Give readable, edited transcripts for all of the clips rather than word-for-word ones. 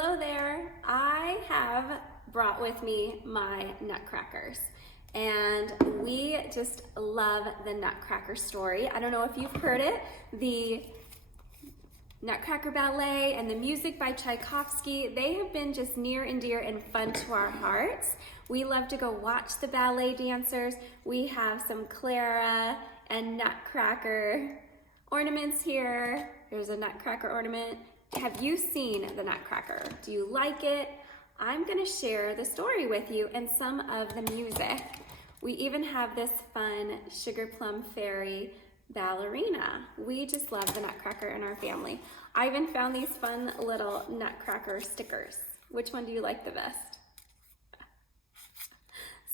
Hello there. I have brought with me my Nutcrackers, and we just love the Nutcracker story. I don't know if you've heard it, the Nutcracker Ballet and the music by Tchaikovsky, they have been just near and dear and fun to our hearts. We love to go watch the ballet dancers. We have some Clara and Nutcracker ornaments here. There's a Nutcracker ornament. Have you seen the Nutcracker? Do you like it? I'm gonna share the story with you and some of the music. We even have this fun Sugar Plum Fairy ballerina. We just love the Nutcracker in our family. I even found these fun little Nutcracker stickers. Which one do you like the best?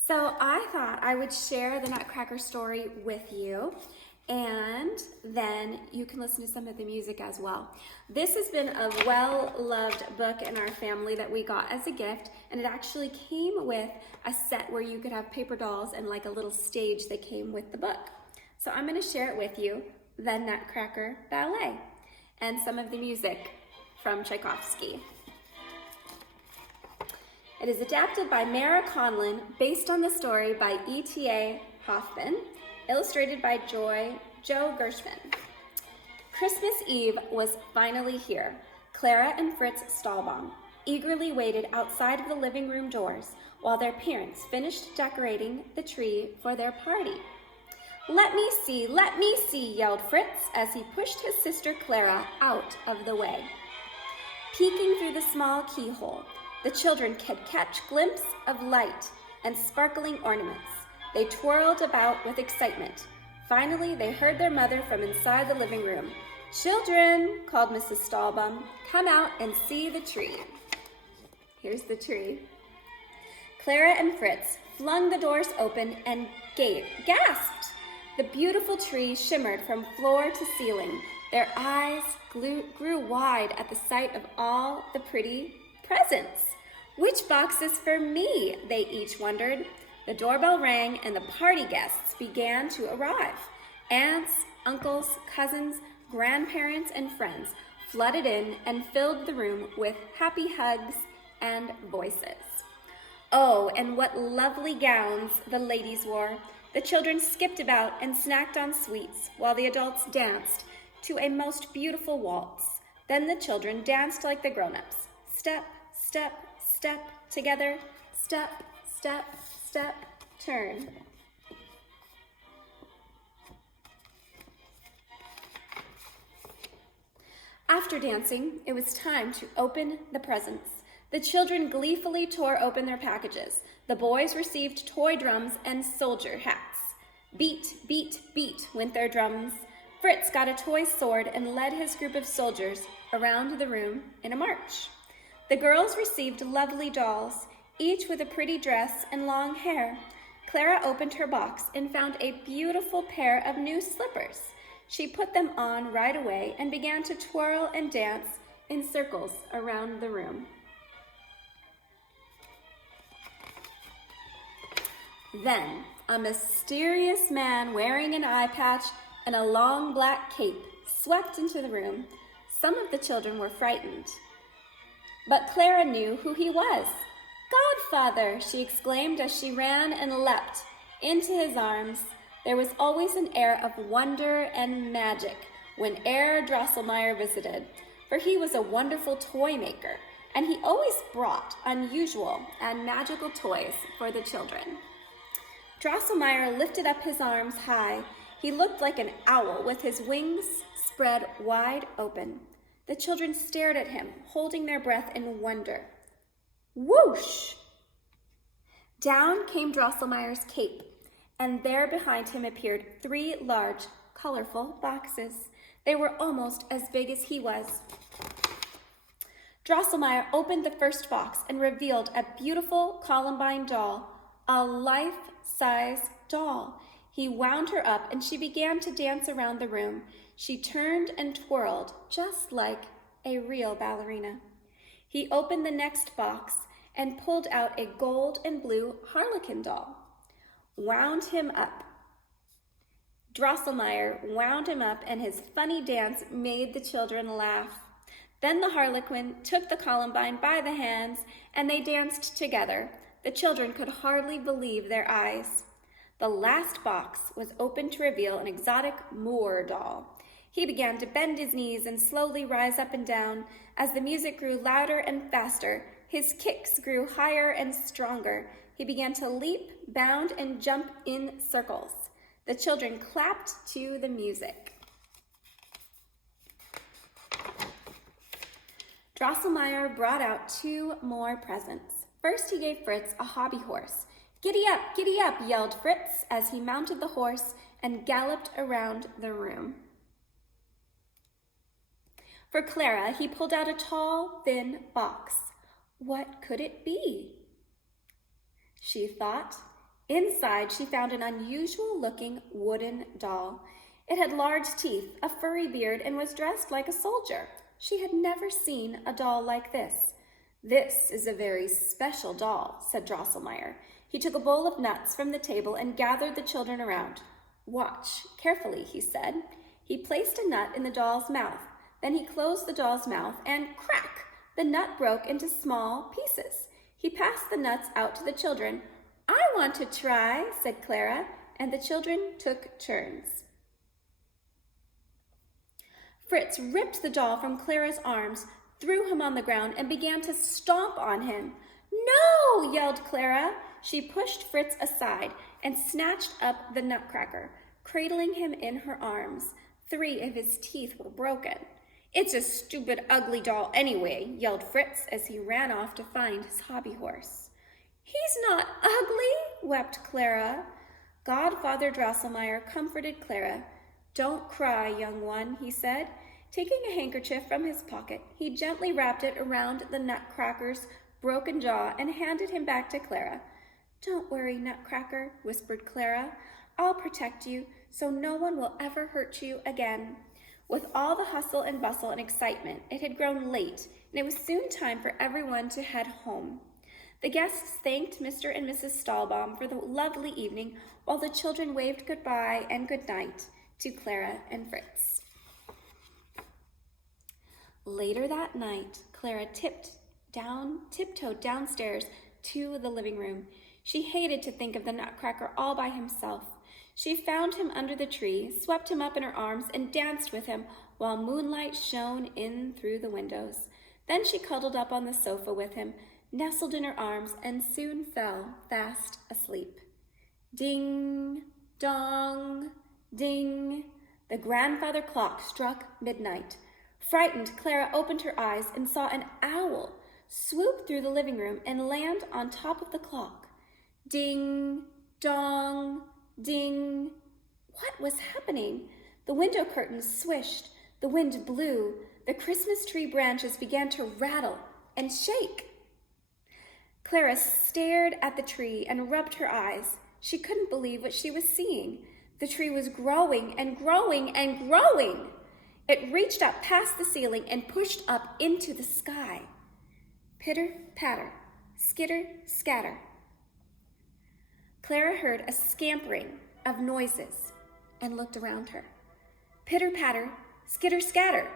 So I thought I would share the Nutcracker story with you, and then you can listen to some of the music as well. This has been a well-loved book in our family that we got as a gift, and it actually came with a set where you could have paper dolls and like a little stage that came with the book. So I'm going to share it with you, the Nutcracker Ballet, and some of the music from Tchaikovsky. It is adapted by Mara Conlon, based on the story by E.T.A. Hoffman, illustrated by Joe Gershman. Christmas Eve was finally here. Clara and Fritz Stahlbaum eagerly waited outside of the living room doors while their parents finished decorating the tree for their party. Let me see, yelled Fritz as he pushed his sister Clara out of the way. Peeking through the small keyhole, the children could catch a glimpse of light and sparkling ornaments. They twirled about with excitement. Finally, they heard their mother from inside the living room. "Children," called Mrs. Stahlbaum, "come out and see the tree." Here's the tree. Clara and Fritz flung the doors open and gasped. The beautiful tree shimmered from floor to ceiling. Their eyes grew wide at the sight of all the pretty presents. "Which box is for me?" they each wondered. The doorbell rang and the party guests began to arrive. Aunts, uncles, cousins, grandparents, and friends flooded in and filled the room with happy hugs and voices. Oh, and what lovely gowns the ladies wore. The children skipped about and snacked on sweets while the adults danced to a most beautiful waltz. Then the children danced like the grown-ups. Step, step, step, together, step, step, step, turn. After dancing, it was time to open the presents. The children gleefully tore open their packages. The boys received toy drums and soldier hats. Beat, beat, beat went their drums. Fritz got a toy sword and led his group of soldiers around the room in a march. The girls received lovely dolls, each with a pretty dress and long hair. Clara opened her box and found a beautiful pair of new slippers. She put them on right away and began to twirl and dance in circles around the room. Then, a mysterious man wearing an eye patch and a long black cape swept into the room. Some of the children were frightened, but Clara knew who he was. "Godfather!" she exclaimed as she ran and leapt into his arms. There was always an air of wonder and magic when Herr Drosselmeyer visited, for he was a wonderful toy maker, and he always brought unusual and magical toys for the children. Drosselmeyer lifted up his arms high. He looked like an owl with his wings spread wide open. The children stared at him, holding their breath in wonder. Whoosh! Down came Drosselmeyer's cape, and there behind him appeared 3 large, colorful boxes. They were almost as big as he was. Drosselmeyer opened the first box and revealed a beautiful Columbine doll, a life-size doll. He wound her up and she began to dance around the room. She turned and twirled just like a real ballerina. He opened the next box and pulled out a gold and blue harlequin doll. Wound him up. Drosselmeyer wound him up and his funny dance made the children laugh. Then the Harlequin took the Columbine by the hands, and they danced together. The children could hardly believe their eyes. The last box was opened to reveal an exotic Moor doll. He began to bend his knees and slowly rise up and down. As the music grew louder and faster, his kicks grew higher and stronger. He began to leap, bound, and jump in circles. The children clapped to the music. Drosselmeyer brought out 2 more presents. First, he gave Fritz a hobby horse. Giddy up, yelled Fritz as he mounted the horse and galloped around the room. For Clara, he pulled out a tall, thin box. What could it be? She thought. Inside, she found an unusual-looking wooden doll. It had large teeth, a furry beard, and was dressed like a soldier. She had never seen a doll like this. This is a very special doll, said Drosselmeyer. He took a bowl of nuts from the table and gathered the children around. Watch carefully, he said. He placed a nut in the doll's mouth. Then he closed the doll's mouth and crack! The nut broke into small pieces. He passed the nuts out to the children. I want to try, said Clara, and the children took turns. Fritz ripped the doll from Clara's arms, threw him on the ground, and began to stomp on him. No, yelled Clara. She pushed Fritz aside and snatched up the Nutcracker, cradling him in her arms. 3 of his teeth were broken. It's a stupid, ugly doll anyway, yelled Fritz as he ran off to find his hobby horse. He's not ugly, wept Clara. Godfather Drosselmeyer comforted Clara. Don't cry, young one, he said. Taking a handkerchief from his pocket, he gently wrapped it around the Nutcracker's broken jaw and handed him back to Clara. Don't worry, Nutcracker, whispered Clara. I'll protect you so no one will ever hurt you again. With all the hustle and bustle and excitement, it had grown late, and it was soon time for everyone to head home. The guests thanked Mr. and Mrs. Stahlbaum for the lovely evening, while the children waved goodbye and good night to Clara and Fritz. Later that night, Clara tiptoed downstairs to the living room. She hated to think of the Nutcracker all by himself. She found him under the tree, swept him up in her arms, and danced with him while moonlight shone in through the windows. Then she cuddled up on the sofa with him, nestled in her arms, and soon fell fast asleep. Ding, dong, ding. The grandfather clock struck midnight. Frightened, Clara opened her eyes and saw an owl swoop through the living room and land on top of the clock. Ding, dong, ding. What was happening? The window curtains swished. The wind blew. The Christmas tree branches began to rattle and shake. Clara stared at the tree and rubbed her eyes. She couldn't believe what she was seeing. The tree was growing and growing and growing. It reached up past the ceiling and pushed up into the sky. Pitter, patter, skitter, scatter. Clara heard a scampering of noises and looked around her. Pitter, patter, skitter, scatter.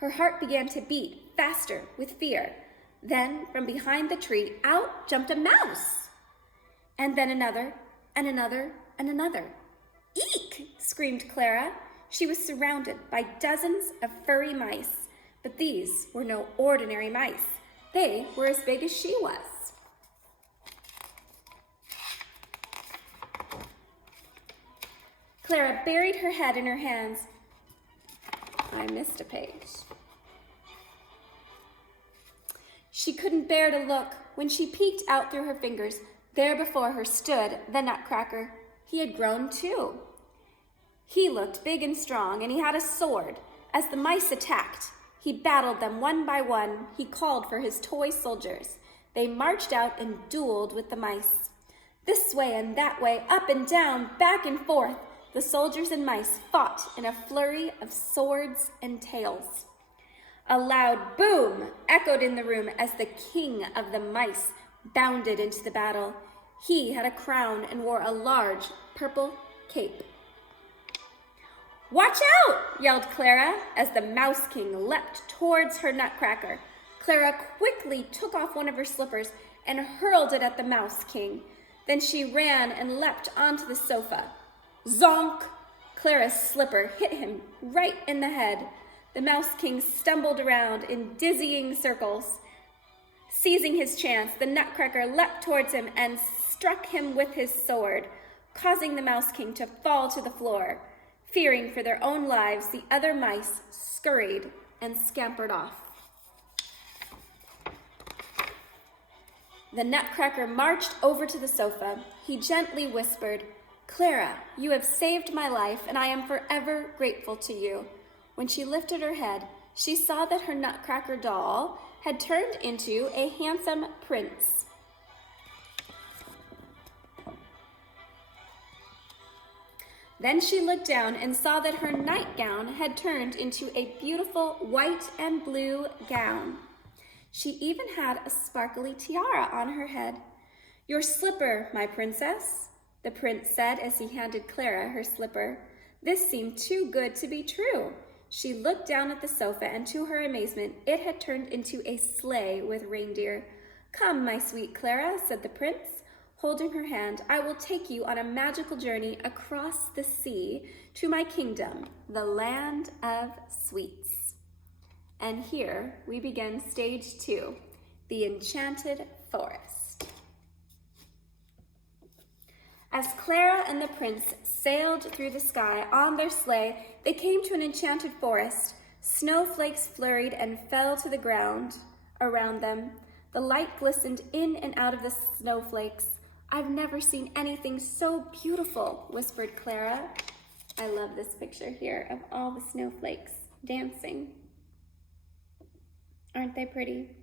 Her heart began to beat faster with fear. Then, from behind the tree, out jumped a mouse. And then another, and another, and another. Eek! Screamed Clara. She was surrounded by dozens of furry mice, but these were no ordinary mice. They were as big as she was. Clara buried her head in her hands. I missed a page. She couldn't bear to look. When she peeked out through her fingers, there before her stood the Nutcracker. He had grown too. He looked big and strong, and he had a sword. As the mice attacked, he battled them one by one. He called for his toy soldiers. They marched out and dueled with the mice. This way and that way, up and down, back and forth, the soldiers and mice fought in a flurry of swords and tails. A loud boom echoed in the room as the king of the mice bounded into the battle. He had a crown and wore a large purple cape. "Watch out!" yelled Clara as the Mouse King leapt towards her Nutcracker. Clara quickly took off one of her slippers and hurled it at the Mouse King. Then she ran and leapt onto the sofa. Zonk! Clara's slipper hit him right in the head. The Mouse King stumbled around in dizzying circles. Seizing his chance, the Nutcracker leapt towards him and struck him with his sword, causing the Mouse King to fall to the floor. Fearing for their own lives, the other mice scurried and scampered off. The Nutcracker marched over to the sofa. He gently whispered, "Clara, you have saved my life, and I am forever grateful to you." When she lifted her head, she saw that her Nutcracker doll had turned into a handsome prince. Then she looked down and saw that her nightgown had turned into a beautiful white and blue gown. She even had a sparkly tiara on her head. "Your slipper, my princess," the prince said as he handed Clara her slipper. This seemed too good to be true. She looked down at the sofa, and to her amazement, it had turned into a sleigh with reindeer. "Come, my sweet Clara," said the prince, holding her hand. "I will take you on a magical journey across the sea to my kingdom, the land of sweets." And here we begin stage 2, the enchanted forest. As Clara and the prince sailed through the sky on their sleigh, they came to an enchanted forest. Snowflakes flurried and fell to the ground around them. The light glistened in and out of the snowflakes. "I've never seen anything so beautiful," whispered Clara. I love this picture here of all the snowflakes dancing. Aren't they pretty?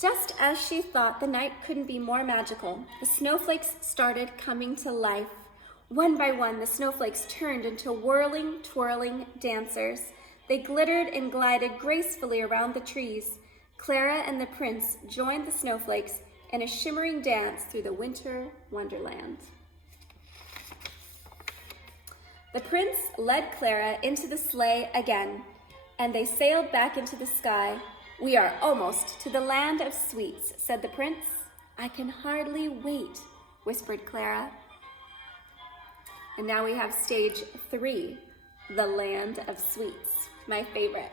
Just as she thought the night couldn't be more magical, the snowflakes started coming to life. One by one, the snowflakes turned into whirling, twirling dancers. They glittered and glided gracefully around the trees. Clara and the prince joined the snowflakes in a shimmering dance through the winter wonderland. The prince led Clara into the sleigh again, and they sailed back into the sky. "We are almost to the land of sweets," said the prince. "I can hardly wait," whispered Clara. And now we have stage 3, the land of sweets, my favorite.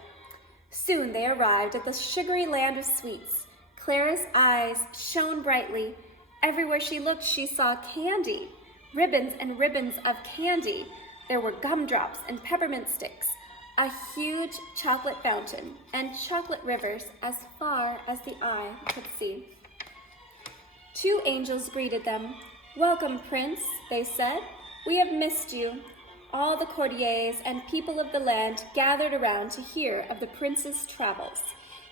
Soon they arrived at the sugary land of sweets. Clara's eyes shone brightly. Everywhere she looked, she saw candy, ribbons and ribbons of candy. There were gumdrops and peppermint sticks, a huge chocolate fountain, and chocolate rivers as far as the eye could see. 2 angels greeted them. "Welcome, Prince," they said. "We have missed you." All the courtiers and people of the land gathered around to hear of the prince's travels.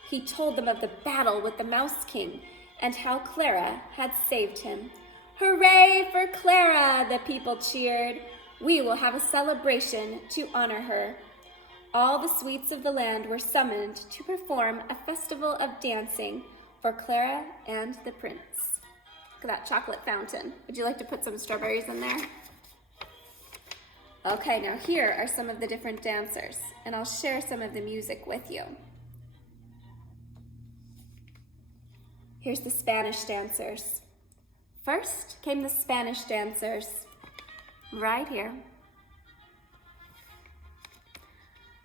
He told them of the battle with the Mouse King and how Clara had saved him. "Hooray for Clara!" the people cheered. "We will have a celebration to honor her." All the sweets of the land were summoned to perform a festival of dancing for Clara and the prince. Look at that chocolate fountain. Would you like to put some strawberries in there? Okay, now here are some of the different dancers, and I'll share some of the music with you. Here's the Spanish dancers. First came the Spanish dancers, right here,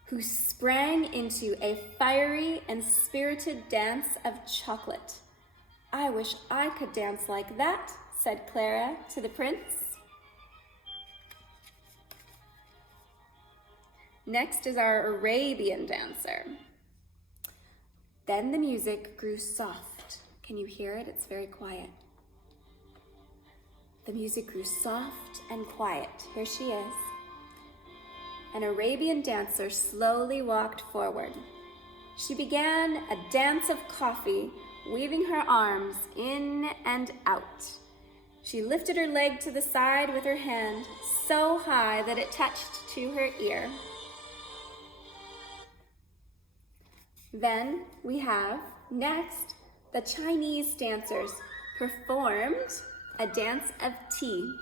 who sprang into a fiery and spirited dance of chocolate. "I wish I could dance like that," said Clara to the prince. Next is our Arabian dancer. Then the music grew soft. Can you hear it? It's very quiet. The music grew soft and quiet. Here she is. An Arabian dancer slowly walked forward. She began a dance of coffee, weaving her arms in and out. She lifted her leg to the side with her hand so high that it touched to her ear. Then we have, next, the Chinese dancers performed a dance of tea.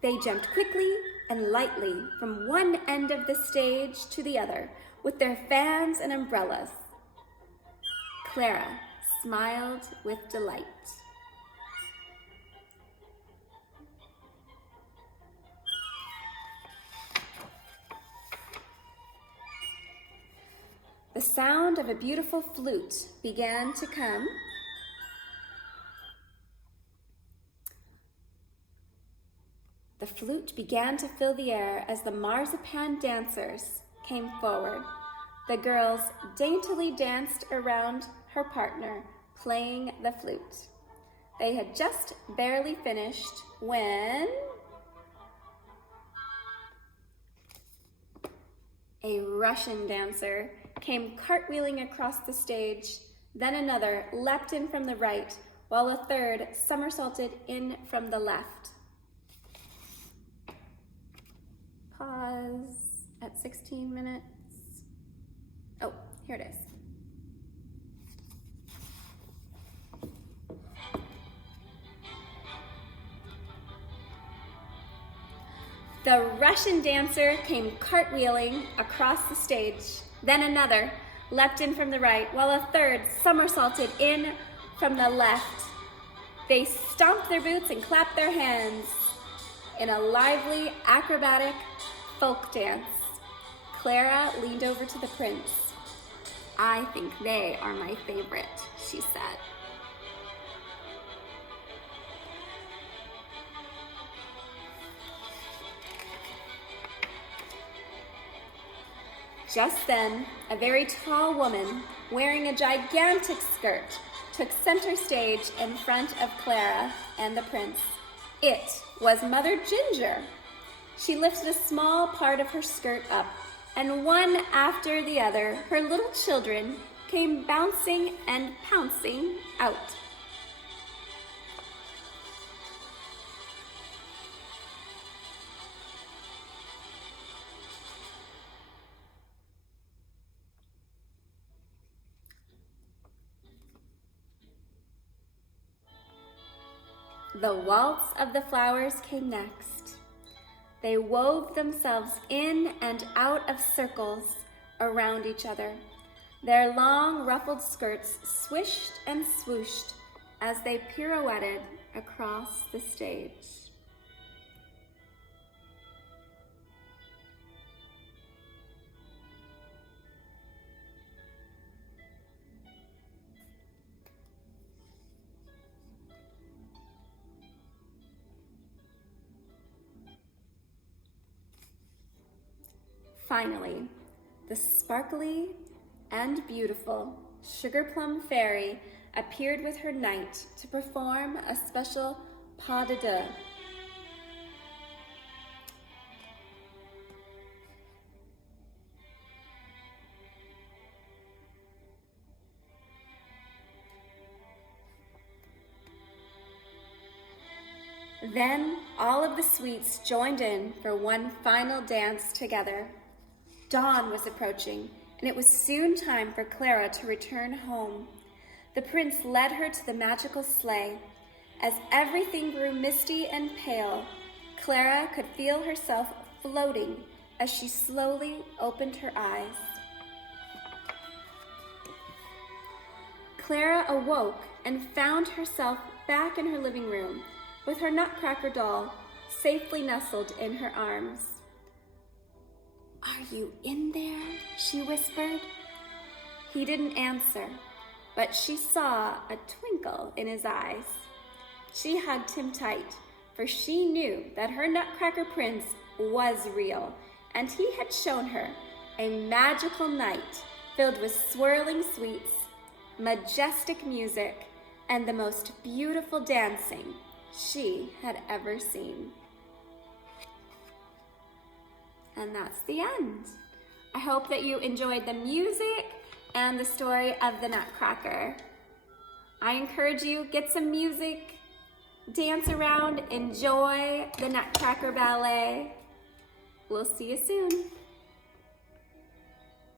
They jumped quickly and lightly from one end of the stage to the other with their fans and umbrellas. Clara smiled with delight. The sound of a beautiful flute began to come. The flute began to fill the air as the marzipan dancers came forward. The girls daintily danced around her partner, playing the flute. They had just barely finished when a Russian dancer came cartwheeling across the stage. Then another leapt in from the right, while a third somersaulted in from the left. Pause at 16 minutes. Oh, here it is. The Russian dancer came cartwheeling across the stage. Then another leapt in from the right, while a third somersaulted in from the left. They stomped their boots and clapped their hands in a lively, acrobatic folk dance. Clara leaned over to the prince. "I think they are my favorite," she said. Just then, a very tall woman wearing a gigantic skirt took center stage in front of Clara and the prince. It was Mother Ginger. She lifted a small part of her skirt up, and one after the other, her little children came bouncing and pouncing out. The waltz of the flowers came next. They wove themselves in and out of circles around each other. Their long ruffled skirts swished and swooshed as they pirouetted across the stage. Finally, the sparkly and beautiful Sugar Plum Fairy appeared with her knight to perform a special pas de deux. Then all of the sweets joined in for one final dance together. Dawn was approaching, and it was soon time for Clara to return home. The prince led her to the magical sleigh. As everything grew misty and pale, Clara could feel herself floating as she slowly opened her eyes. Clara awoke and found herself back in her living room with her Nutcracker doll safely nestled in her arms. "Are you in there?" she whispered. He didn't answer, but she saw a twinkle in his eyes. She hugged him tight, for she knew that her Nutcracker prince was real, and he had shown her a magical night filled with swirling sweets, majestic music, and the most beautiful dancing she had ever seen. And that's the end. I hope that you enjoyed the music and the story of the Nutcracker. I encourage you, get some music, dance around, enjoy the Nutcracker Ballet. We'll see you soon.